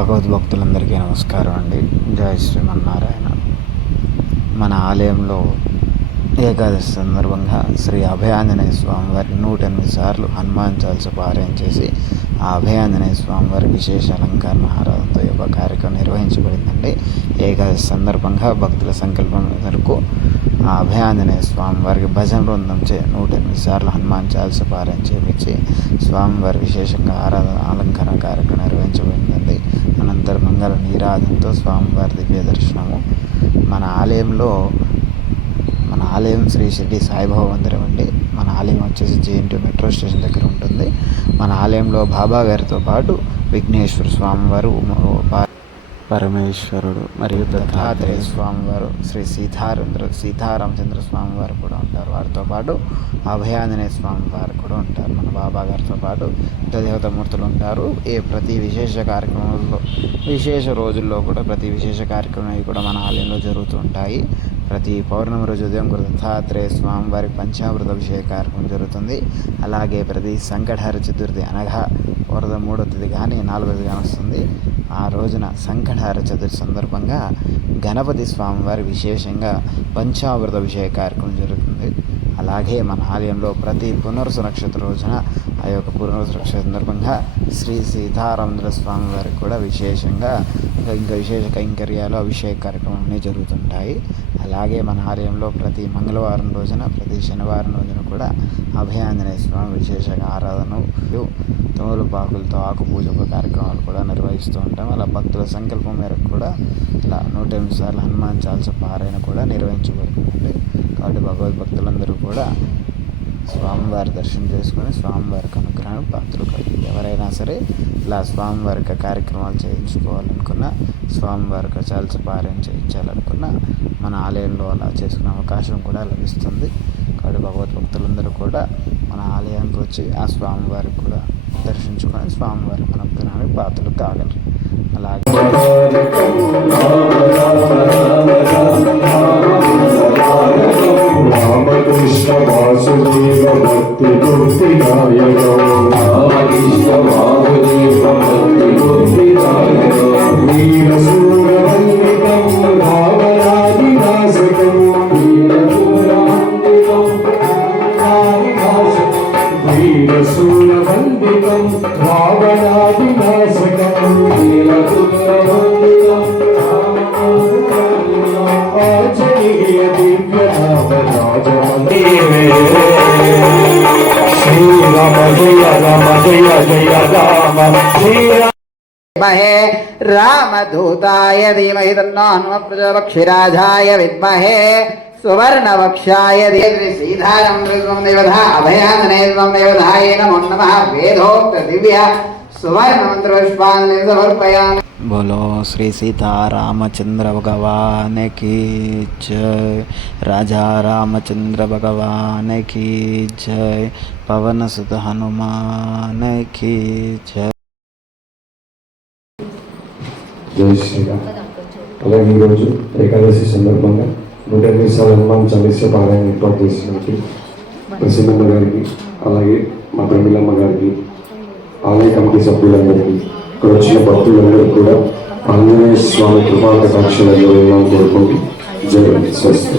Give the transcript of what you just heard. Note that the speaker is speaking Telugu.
భగవద్భక్తులందరికీ నమస్కారం అండి. జై శ్రీమన్నారాయణ. మన ఆలయంలో ఏకాదశి సందర్భంగా శ్రీ అభయాంజనేయ స్వామి వారి 108 సార్లు హనుమాన్ చాలీసా పారాయణ చేసి ఆ అభయాంజనేయ స్వామి వారి విశేష అలంకరణ ఆరాధనతో యొక్క కార్యక్రమం నిర్వహించబడిందండి. ఏకాదశి సందర్భంగా భక్తుల సంకల్పం మేరకు ఆ అభయాంజనేయ స్వామి వారికి భజన బృందం 108 సార్లు హనుమాన్ చాలీసా పారాయణ చేపించి స్వామివారి విశేషంగా ఆరాధన అలంకరణ కార్యక్రమం నిర్వహించబడిందండి. అనంతరం మంగళ నీరాజనతో స్వామివారి దివ్య దర్శనము. మన ఆలయం శ్రీ షిరిడి సాయిబాబా మందిరం అండి. మన ఆలయం వచ్చేసి జేఎన్టీ మెట్రో స్టేషన్ దగ్గర ఉంటుంది. మన ఆలయంలో బాబా గారితో పాటు విఘ్నేశ్వర స్వామివారు, పరమేశ్వరుడు మరియు దత్తాత్రేయ స్వామివారు, శ్రీ సీతారామచంద్ర స్వామివారు కూడా ఉంటారు. వారితో పాటు అభయాంజనేయ స్వామివారు కూడా ఉంటారు. మన బాబా గారితో పాటు దేవతామూర్తులు ఉంటారు. ప్రతి విశేష కార్యక్రమంలో, విశేష రోజుల్లో కూడా ప్రతి విశేష కార్యక్రమాలు కూడా మన ఆలయంలో జరుగుతూ ఉంటాయి. ప్రతి పౌర్ణమి రోజు ఉదయం కూడా దత్తాత్రేయ స్వామివారి పంచామృత అభిషేక కార్యక్రమం జరుగుతుంది. అలాగే ప్రతి సంకటహర చతుర్థి అనగా వరద 3వ తేదీ కానీ 4వ తేదీ కానీ వస్తుంది. ఆ రోజున సంకటహర చతుర్థి సందర్భంగా గణపతి స్వామివారి విశేషంగా పంచామృత అభిషేక కార్యక్రమం జరుగుతుంది. అలాగే మన ఆలయంలో ప్రతి పునర్సు నక్షత్ర రోజున ఆ యొక్క పునర్సు నక్షత్ర సందర్భంగా శ్రీ సీతారామచంద్ర స్వామి వారికి కూడా విశేషంగా ఇంకా విశేష కైంకర్యాలు, అభిషేక కార్యక్రమాలు జరుగుతుంటాయి. అలాగే మన ఆలయంలో ప్రతి మంగళవారం రోజున, ప్రతి శనివారం రోజున కూడా అభయాంజనేయ స్వామి విశేషంగా ఆరాధన, తమలపాకులతో ఆకు పూజ కార్యక్రమాలు కూడా నిర్వహిస్తూ ఉంటాం. అలా భక్తుల సంకల్పం మేరకు కూడా ఇలా 108 సార్లు హనుమాన్ చాలీసా పారాయణ కూడా నిర్వహించబడుతుంది. కాబట్టి భగవద్భక్తులందరూ కూడా స్వామివారి దర్శనం చేసుకొని స్వామివారికి అనుగ్రహం భక్తులు కలిగి ఎవరైనా సరే ఇలా స్వామివారికి కార్యక్రమాలు చేయించుకోవాలనుకున్నా, స్వామివారికి చాలీసా పారాయణ చేయించాలనుకున్నా మన ఆలయంలో అలా చేసుకునే అవకాశం కూడా లభిస్తుంది. కాబట్టి భగవద్భక్తులందరూ కూడా మన ఆలయానికి వచ్చి ఆ స్వామివారికి కూడా దర్శించుకొని స్వామివారికి అనుగ్రహానికి పాత్రలు కాగలరు. అలాగే రామకృష్ణ వాసుదేవ భక్తి మూర్తి నాయక, రామకృష్ణ వాసుదేవ భక్తి మూర్తి నాయక, వీరశూరవందితం రావణాది నాశకం, వీరశూరవందితం రావణాది నాశకం, ఆంజనేయ దివ్య నామ శ్రీరామ జయ రామ జయ జయ రామ శ్రీరామ విద్మహే రామదూతాయ ధీమహి తన్నో హనుమత్ ప్రచోదయాత్క్షిరాజాయ విద్మహే సువర్ణవక్షాయ ధీమహి శ్రీధరం దేవతా అభయాంజనేయ దేవతాయ నమో నమః. వేదోక్త దివ్య సువర్ణ మంత్ర పుష్పాంజలి సమర్పయామి. बोलो श्री सीतारामचंद्र भगवान की जय. राजा रामचंद्र भगवान की जय. पवन सुत हनुमान की जय. జై శ్రీరామ్. అలాగే ఈరోజు ఏకాదశి సందర్భంగా 108 సార్లు హనుమాన్ చాలీసా పారాయణ ఏర్పాటు చేసినట్టు ప్రసన్నమ్మ గారికి, అలాగే మా ప్రమిళమ్మ గారికి, ఆలయ కమిటీ సభ్యులందరికీ, ఇక్కడ వచ్చిన భక్తులందరూ కూడా ఆంజనేయ స్వామి కృపా కటాక్షాలను కోరుకుంటూ జై స్వస్తి.